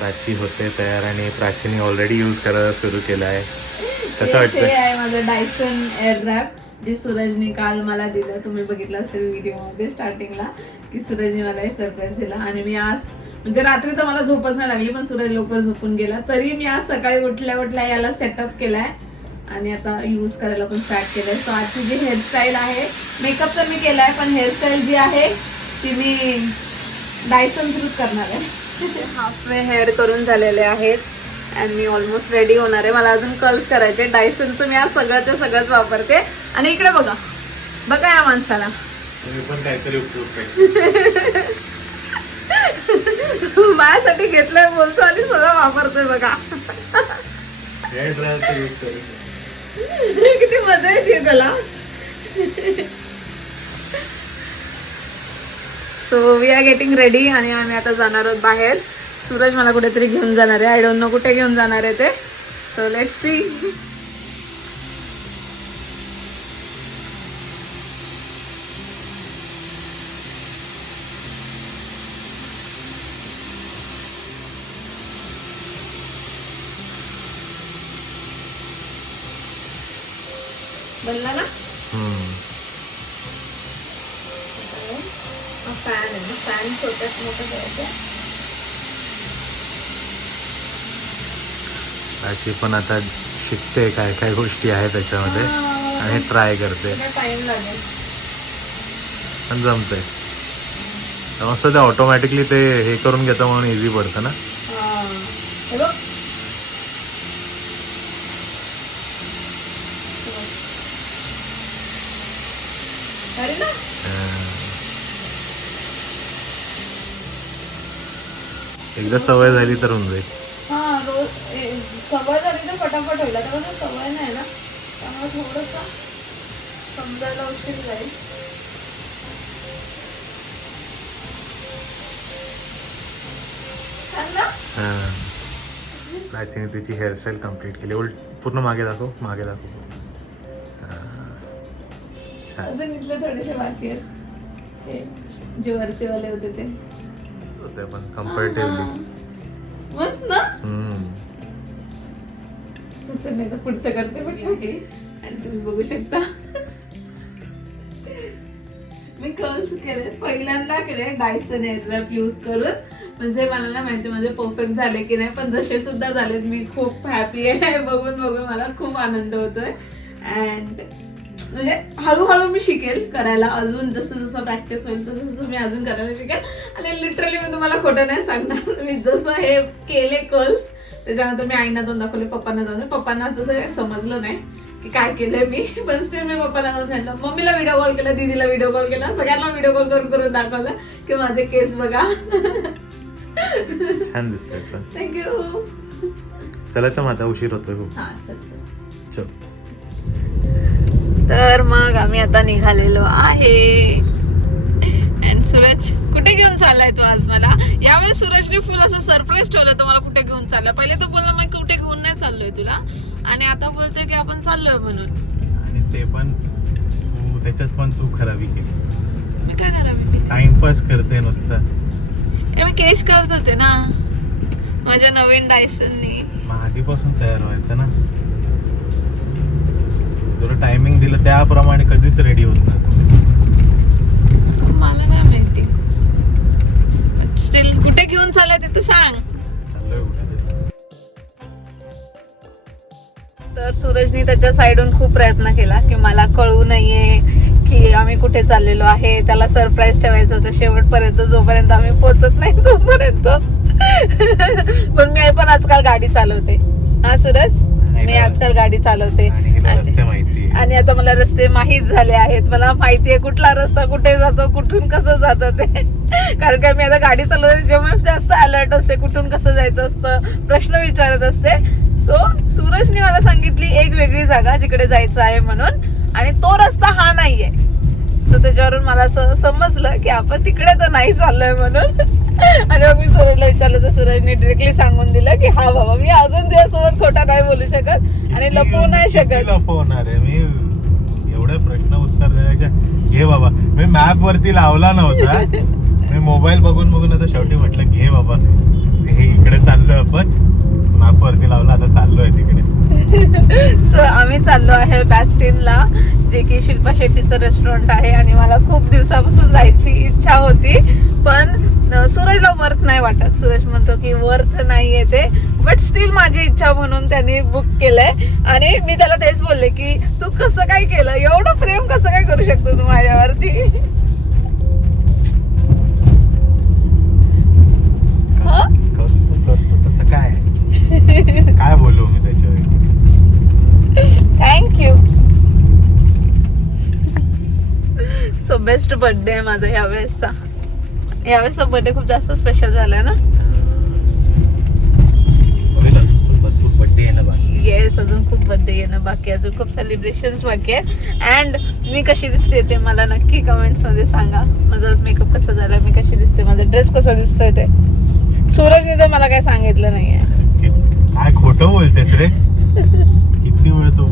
होते तयार आणि प्राचीने ऑलरेडी यूज करायला सुरू केलं आहे. कसं हे वाटतं आहे माझं डायसन एअरड्राफ्ट जे सूरजने काल मला दिलं. तुम्ही बघितलं असेल व्हिडिओमध्ये स्टार्टिंगला की सूरजने मला हे सरप्राईज दिला. आणि मी आज म्हणजे रात्री तर मला झोपच नाही लागली पण सूरज लवकर झोपून गेला. तरी मी आज सकाळी उठल्या उठल्या याला सेटअप केलाय. आणि आता यूज करायला पण स्टार्ट केलंय. सो आजची जी हेअरस्टाईल आहे मेकअप तर मी केलाय पण हेअरस्टाईल जी आहे ती मी डायसन थ्रूच करणार आहे. हाफ वे हेअर करून झालेले आहेत. अँड मी ऑलमोस्ट रेडी होणार आहे. मला अजून कर्ल्स करायचे डायसनचं मी आज सगळ्याच्या सगळंच वापरते. आणि इकडे बघा. बघा या माणसाला. माझ्यासाठी घेतलंय बोलतो आणि सगळं वापरतोय बघा. किती मजा येते त्याला. So we are getting ready आणि आम्ही आता जाणार आहोत बाहेर. सूरज मला कुठेतरी घेऊन जाणार आहे. आय डोंट नो कुठे घेऊन जाणार आहे ते. सो लेट सी बनला ना? फॅन आहे ना. फॅन छोट्यात मोठं करायचं प्राची पण आता शिकते काय काय गोष्टी आहेत त्याच्यामध्ये. आणि ट्राय करते. टाइम लागेल. पण जमते मस्त ते ऑटोमॅटिकली ते हे करून घेतं म्हणून इझी पडतं ना. एकदा सवय झाली तर होऊन जाईल. हा रोज ए, सवय झाली तर पटापट होईल. आता कसं सवय नाही ना त्यामुळे थोडस समजायला उशीर जाईल. छान ना? हां. प्राचीने तिची हेअरस्टाईल कंप्लीट केली. उलट पूर्ण मागे दाखव मागे दाखव. हां. छान. अजून इथले थोडेसे बाकी आहेत. जे वरचे वाले होते ते. होते पण कम्फर्टेबली मस्त ना. सुचत नाही तर पुढचं करते म्हटलं की आणि तुम्ही बघू शकता. मी कर्ल्स केले पहिल्यांदा केले डायसन एअरड्रॅप यूज करून. म्हणजे मला नाही माहिती माझे परफेक्ट झाले की नाही पण जसे सुद्धा झालेत मी खूप हॅपी आहे. बघून बघून मला खूप आनंद होतोय. अँड म्हणजे हळूहळू मी शिकेल करायला. अजून जसं जसं प्रॅक्टिस होईल तसं तसं मी अजून करायला शिकेल. आणि लिटरली मी तुम्हाला खोटं नाही सांगणार. मी जसं हे केले कर्ल्स त्याच्यानंतर मी आईना जाऊन दाखवले पप्पांना जाऊन पप्पांना जसं हे समजलं नाही की काय केलंय मी. पण स्टील मी पप्पांना जाऊन सांगितलं. मम्मीला व्हिडिओ कॉल केला दीदीला व्हिडिओ कॉल केला. सगळ्यांना व्हिडिओ कॉल करून करून दाखवलं की माझे केस बघा. छान दिसतंय थँक्यू चलायचं माझा उशीर होतोय खूप. हा चल चल. चल. तर मग आम्ही आता निघालेलो आहे. अँड सूरज कुठे घेऊन चाललाय तू आज मला? यावेळेस सूरजने फुल असं सरप्राईज ठेवलं तर मला कुठे घेऊन चाललाय पहिले तो बोलला मग कुठे घेऊन नाही चाललोय तुला? आणि आता बोलतोय की आपण चाललोय म्हणून. आणि ते पण तू त्याच्यात पण तू खराबी केली. मी काय करावी टाइमपास करते नुसतं. हे मी केस करत होते ना. माझ्या नवीन डायसननी आधीपासून तयार व्हायचं ना. तुला टायमिंग दिलं त्याप्रमाणे कधीच रेडी होत नाही. मला नाही माहिती. स्टील कुठे घेऊन चाललाय ते तर सांग. तर सूरजनी त्याच्या साईडून खूप प्रयत्न केला की मला कळू नये की आम्ही कुठे चाललेलो आहे. त्याला सरप्राईज ठेवायचं होतं. शेवटपर्यंत जोपर्यंत आम्ही पोहोचत नाही तोपर्यंत. पण मी पण आजकाल गाडी चालवते. हा सूरज? मी आजकाल गाडी चालवते. आणि आता मला रस्ते माहीत झाले आहेत. मला माहिती आहे कुठला रस्ता कुठे जातो कुठून कसं जातं ते. कारण का मी आता गाडी चालवते जेव्हा जास्त अलर्ट असते कुठून कसं जायचं असतं प्रश्न विचारत असते. सो सूरजने मला सांगितली एक वेगळी जागा जिकडे जायचं आहे म्हणून. आणि तो रस्ता हा नाहीये. सो त्याच्यावरून मला असं समजलं की आपण तिकडे तर नाही चाललोय म्हणून. आणि मग मी सूरजला विचारलं तर सूरजने डिरेक्टली सांगून दिलं की हा बाबा मी अजून तुझ्यासोबत खोटा नाही बोलू शकत आणि लपवू नाही किती शकत. लपवणार? आहे मी एवढे प्रश्न उत्तर देण्याच्या घे बाबा. मी मॅप वरती लावला नव्हता. मी मोबाईल बघून बघून आता शेवटी म्हटलं घे बाबा. हे इकडे चाललोय आपण. मॅप वरती लावला आता चाललोय तिकडे. सो आम्ही चाललो आहे बॅस्टिनला जे की शिल्पा शेट्टीचं रेस्टॉरंट आहे आणि मला खूप दिवसापासून जायची इच्छा होती. पण सूरजला वर्थ नाही वाटत. सूरज म्हणतो की वर्थ नाही आहे ते. बट स्टील माझी इच्छा म्हणून त्यांनी बुक केलंय. आणि मी त्याला तेच बोलले की तू कसं काय केलं? एवढं प्रेम कसं काय करू शकतो तू माझ्यावरती? काय? काय बोलू मी त्याच्यावर? थँक्यू सो बेस्ट बर्थडे आहे माझा यावेळेसचा यावेळेसचा बर्थडे खूप जास्त स्पेशल झालाय ना? आहे येस अजून खूप बर्थडे येणं बाकी आहे, अजून खूप सेलिब्रेशन्स बाकी आहेत. अँड मी कशी दिसते ते मला नक्की कमेंट्समध्ये सांगा. माझा आज मेकअप कसा झाला मी कशी दिसते माझा ड्रेस कसा दिसतोय ते. सूरजने तर मला काय सांगितलं नाहीये. काय खोटं बोलतेस रे? किती वेळ तो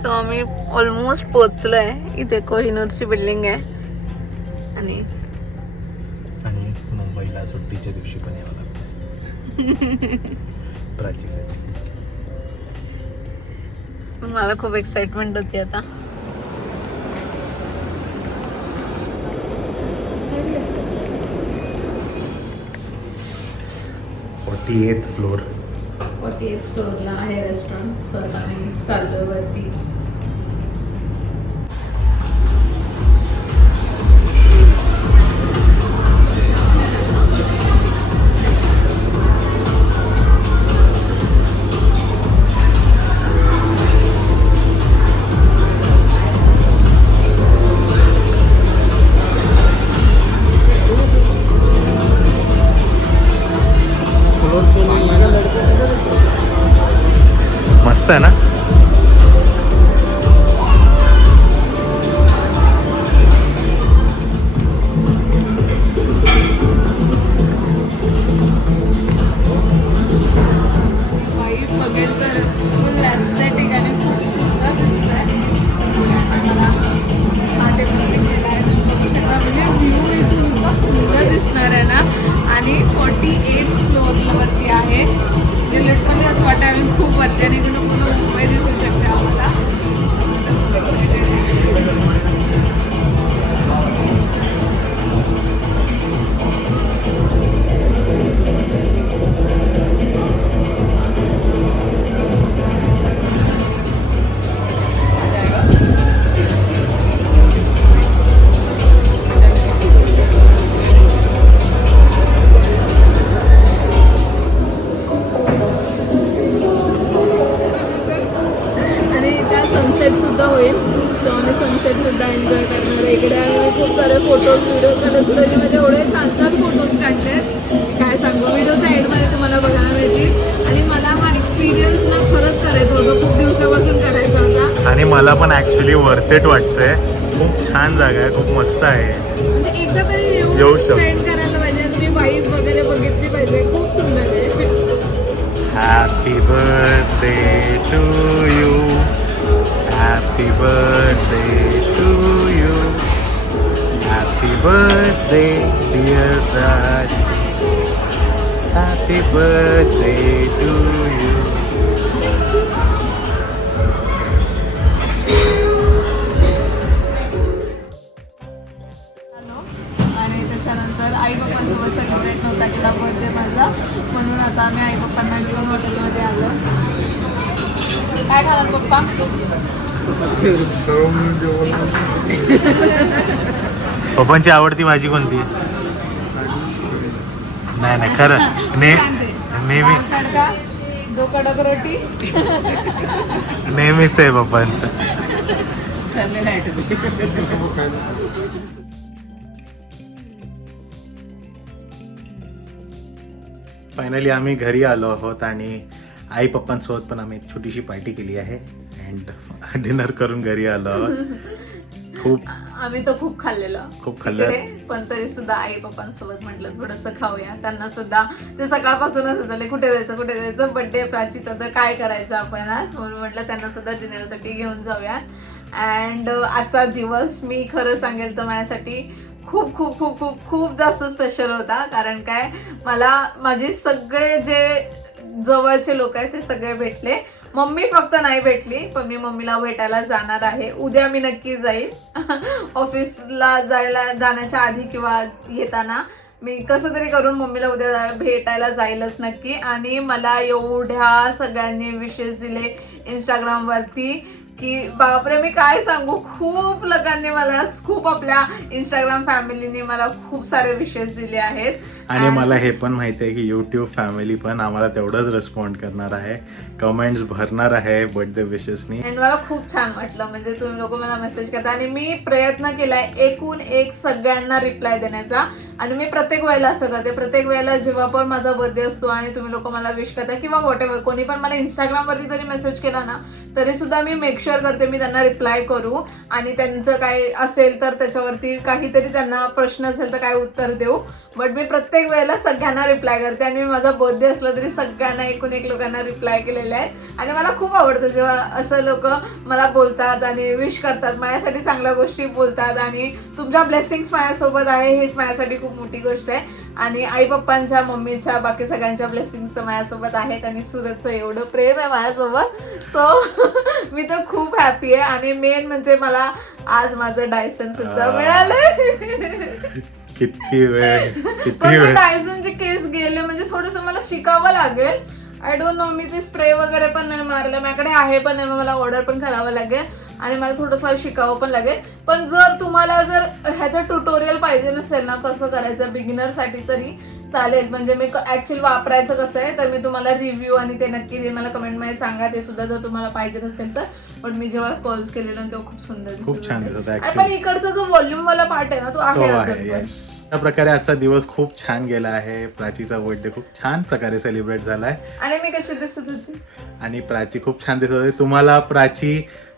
सो आम्ही ऑलमोस्ट पोचलोय इथे कोहिनूरची बिल्डिंग आहे. आणि आणि मुंबईला सुट्टीच्या दिवशी पण यावं लागतं. प्राचीसाठी मला खूप एक्साइटमेंट होती आता. Forty eighth floor forty eighth फ्लोअरला आहे रेस्टॉरंट सर आणि चाललो वरती. मस्त आहे मला पण ऍक्च्युली वर्थेट वाटतंय. खूप छान जागा आहे खूप मस्त आहे. म्हणजे येऊ शकतो. Happy birthday to you happy birthday to you happy birthday dear Raj happy birthday to you माझा म्हणून आता आम्ही आई बाप्पांना घेऊन हॉटेलमध्ये आलो. काय खालात पप्पा? पप्पांची आवडती भाजी कोणती? नाही नाही खरं. ने नेहमी दो कडक रोटी. नेहमीच आहे पप्पांचं. फायनली आम्ही घरी आलो आहोत आणि आई पप्पांसोबत पण आम्ही एक छोटीशी पार्टी केली आहे. अँड डिनर करून घरी आलो आहोत. खूप आम्ही तर खूप खाल्लेलं. खूप खाल्लं. पण तरी सुद्धा आई पप्पांसोबत म्हटलं थोडस खाऊया. त्यांना सुद्धा ते सकाळपासूनच झाले कुठे जायचं कुठे जायचं? बर्थडे प्राचीचा तर काय करायचं आपण आज? म्हणून म्हटलं त्यांना सुद्धा डिनरसाठी घेऊन जाऊया. अँड आजचा दिवस मी खरं सांगेल तर माझ्यासाठी खूप खूप खूप खूप खूप जास्त स्पेशल होता. कारण काय मला माझे सगळे जे जवळचे लोक आहेत ते सगळे भेटले. मम्मी फक्त नाही भेटली पण मी मम्मीला भेटायला जाणार आहे. उद्या मी नक्की जाईल. ऑफिसला जायला जाण्याच्या आधी किंवा येताना मी कसं तरी करून मम्मीला उद्या भेटायला जाईलच नक्की. आणि मला एवढ्या सगळ्यांनी विशेष दिले इंस्टाग्रामवरती की बापरे मी काय सांगू? खूप लोकांनी मला खूप आपल्या इंस्टाग्राम फॅमिलीने मला खूप सारे विशेष दिले आहेत. आणि मला हे पण माहिती आहे की युट्यूब फॅमिली पण आम्हाला तेवढंच रिस्पॉन्ड करणार आहे. कमेंट्स भरणार आहे बर्थडे विशेसनी आणि मला खूप छान वाटलं म्हणजे तुम्ही लोक मला मेसेज करता. आणि मी प्रयत्न केलाय एकूण एक सगळ्यांना रिप्लाय देण्याचा. आणि मी प्रत्येक वेळेला असं करते. प्रत्येक वेळेला जेव्हा पण माझा बर्थडे असतो आणि तुम्ही लोक मला विश करता किंवा वॉट एव्हर कोणी पण मला इंस्टाग्रामवरती जरी मेसेज केला ना तरी सुद्धा मी मेक शुअर करते मी त्यांना रिप्लाय करू. आणि त्यांचं काय असेल तर त्याच्यावरती काहीतरी त्यांना प्रश्न असेल तर काय उत्तर देऊ. बट मी प्रत्येक वेळेला सगळ्यांना रिप्लाय करते आणि माझा बर्थडे असला तरी सगळ्यांना एकूण एक लोकांना रिप्लाय केलेले आहेत. आणि मला खूप आवडतं जेव्हा असं लोक मला बोलतात आणि विश करतात माझ्यासाठी चांगल्या गोष्टी बोलतात आणि तुमच्या ब्लेसिंग्स माझ्यासोबत आहे हेच माझ्यासाठी खूप मोठी गोष्ट आहे. आणि आई पप्पांच्या मम्मीच्या बाकी सगळ्यांच्या ब्लेसिंग्स तर माझ्यासोबत आहेत आणि सुरतचं एवढं प्रेम आहे माझ्यासोबत. सो मी तर खूप हॅपी आहे. आणि मेन म्हणजे मला आज माझं डायसन सुद्धा आ. किती वेळ किती पण वेळ. डायसनचे केस गेले म्हणजे थोडस मला शिकावं लागेल. आय डोंट नो मी ते स्प्रे वगैरे पण नाही मारलं. माझ्याकडे आहे पण नाही मग मला ऑर्डर पण करावं लागेल. आणि मला थोडंफार शिकावं पण लागेल. पण जर तुम्हाला जर ह्याचं ट्युटोरियल पाहिजे नसेल ना कसं करायचं बिगिनरसाठी तरी चालेल. म्हणजे मी ऍक्च्युअली वापरायचं कसं आहे तर मी तुम्हाला रिव्ह्यू आणि ते नक्की देईल मला कमेंटमध्ये सांगा ते सुद्धा जर तुम्हाला पाहिजे नसेल तर. पण मी जेव्हा कॉल्स केलेला तेव्हा खूप सुंदर खूप छान आणि. पण इकडचा जो व्हॉल्यूम वाला पार्ट आहे ना तो आहे आहे. यस त्या प्रकारे आजचा दिवस खूप छान गेला आहे. प्राचीचा बर्थडे खूप छान प्रकारे सेलिब्रेट झालाय. आणि मी कशी दिसत होती? आणि प्राची खूप छान दिसत होती. तुम्हाला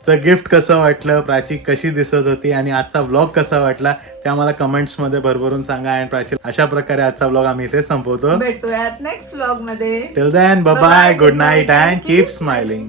प्राचीचं गिफ्ट कसं वाटलं? प्राची कशी दिसत होती? आणि आजचा ब्लॉग कसा वाटला? ते आम्हाला कमेंट्समध्ये भरभरून सांगा. आणि प्राची अशा प्रकारे आजचा ब्लॉग आम्ही इथे संपवतो. भेटूयात next व्लॉगमध्ये. Till then bye good night and keep smiling